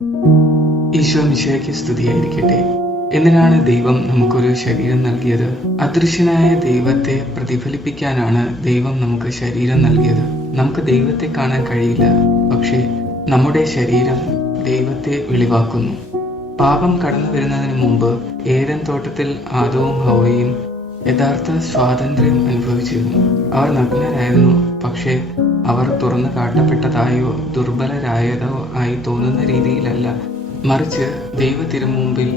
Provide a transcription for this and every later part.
ഈശോ മിശിഹായ്ക്ക് സ്തുതിയായിരിക്കട്ടെ. എന്തിനാണ് ദൈവം നമുക്കൊരു ശരീരം നൽകിയത്? അദൃശ്യനായ ദൈവത്തെ പ്രതിഫലിപ്പിക്കാനാണ് ദൈവം നമുക്ക് ശരീരം നൽകിയത്. നമുക്ക് ദൈവത്തെ കാണാൻ കഴിയില്ല, പക്ഷേ നമ്മുടെ ശരീരം ദൈവത്തെ വെളിവാക്കുന്നു. പാപം കടന്നു വരുന്നതിന് മുമ്പ് ഏദൻ തോട്ടത്തിൽ ആദവും ഹൗവയും യഥാർത്ഥ സ്വാതന്ത്ര്യം അനുഭവിച്ചിരുന്നു. അവർ നഗ്നരായിരുന്നു, പക്ഷേ അവർ തുറന്നു കാട്ടപ്പെട്ടതായോ ദുർബലരായതോ ആയി തോന്നുന്ന രീതിയിലല്ല, മറിച്ച് ദൈവ തിരുമുമ്പിൽ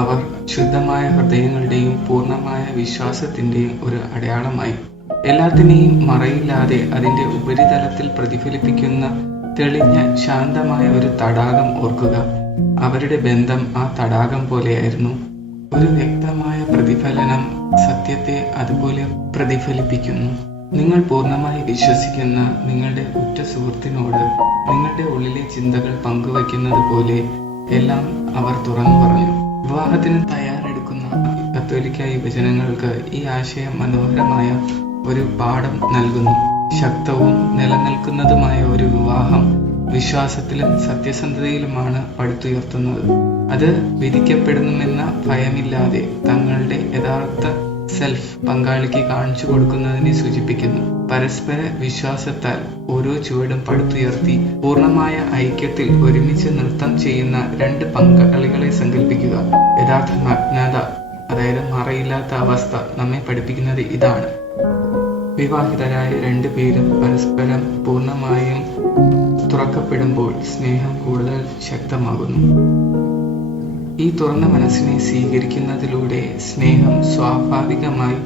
അവർ ശുദ്ധമായ ഹൃദയങ്ങളുടെയും പൂർണ്ണമായ വിശ്വാസത്തിന്റെയും ഒരു അടയാളമായി. എല്ലാത്തിനെയും മറയില്ലാതെ അതിന്റെ ഉപരിതലത്തിൽ പ്രതിഫലിപ്പിക്കുന്ന തെളിഞ്ഞ ശാന്തമായ ഒരു തടാകം ഓർക്കുക. അവരുടെ ബന്ധം ആ തടാകം പോലെയായിരുന്നു. ഒരു വ്യക്തമായ പ്രതിഫലനം സത്യത്തെ അതുപോലെ പ്രതിഫലിപ്പിക്കുന്നു. നിങ്ങൾ പൂർണ്ണമായി വിശ്വസിക്കുന്ന നിങ്ങളുടെ ഉറ്റ സുഹൃത്തിനോട് നിങ്ങളുടെ ഉള്ളിലെ ചിന്തകൾ പങ്കുവയ്ക്കുന്നത് പോലെ എല്ലാം അവർ തുറന്നു പറഞ്ഞു. വിവാഹത്തിന് തയ്യാറെടുക്കുന്ന കത്തോലിക്ക യുവജനങ്ങൾക്ക് ഈ ആശയം മനോഹരമായ ഒരു പാഠം നൽകുന്നു. ശക്തവും നിലനിൽക്കുന്നതുമായ ഒരു വിവാഹം വിശ്വാസത്തിലും സത്യസന്ധതയിലുമാണ് പടുത്തുയർത്തുന്നത്. അത് വിധിക്കപ്പെടുമെന്ന ഭയമില്ലാതെ തങ്ങളുടെ യഥാർത്ഥ സെൽഫ് പങ്കാളിക്ക് കാണിച്ചു കൊടുക്കുന്നതിനെ സൂചിപ്പിക്കുന്നു. പരസ്പര വിശ്വാസത്താൽ ഓരോ ചുവടും പടുത്തുയർത്തി പൂർണ്ണമായ ഐക്യത്തിൽ ഒരുമിച്ച് നൃത്തം ചെയ്യുന്ന രണ്ട് പങ്കാളികളെ സങ്കല്പിക്കുക. യഥാർത്ഥ നഗ്നത, അതായത് മറയില്ലാത്ത അവസ്ഥ, നമ്മെ പഠിപ്പിക്കുന്നത് ഇതാണ്. വിവാഹിതരായ രണ്ടുപേരും പരസ്പരം പൂർണ്ണമായും തുറക്കപ്പെടുമ്പോൾ സ്നേഹം കൂടുതൽ ശക്തമാകുന്നു. ഈ തുറന്ന മനസ്സിനെ സ്വീകരിക്കുന്നതിലൂടെ സ്നേഹം സ്വാഭാവികമായി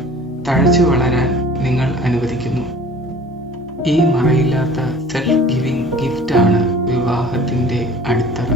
തഴച്ചു വളരാൻ നിങ്ങൾ അനുവദിക്കുന്നു. ഈ മറയില്ലാത്ത സെൽഫ് ഗിവിംഗ് ഗിഫ്റ്റാണ് വിവാഹത്തിന്റെ അടിത്തറ.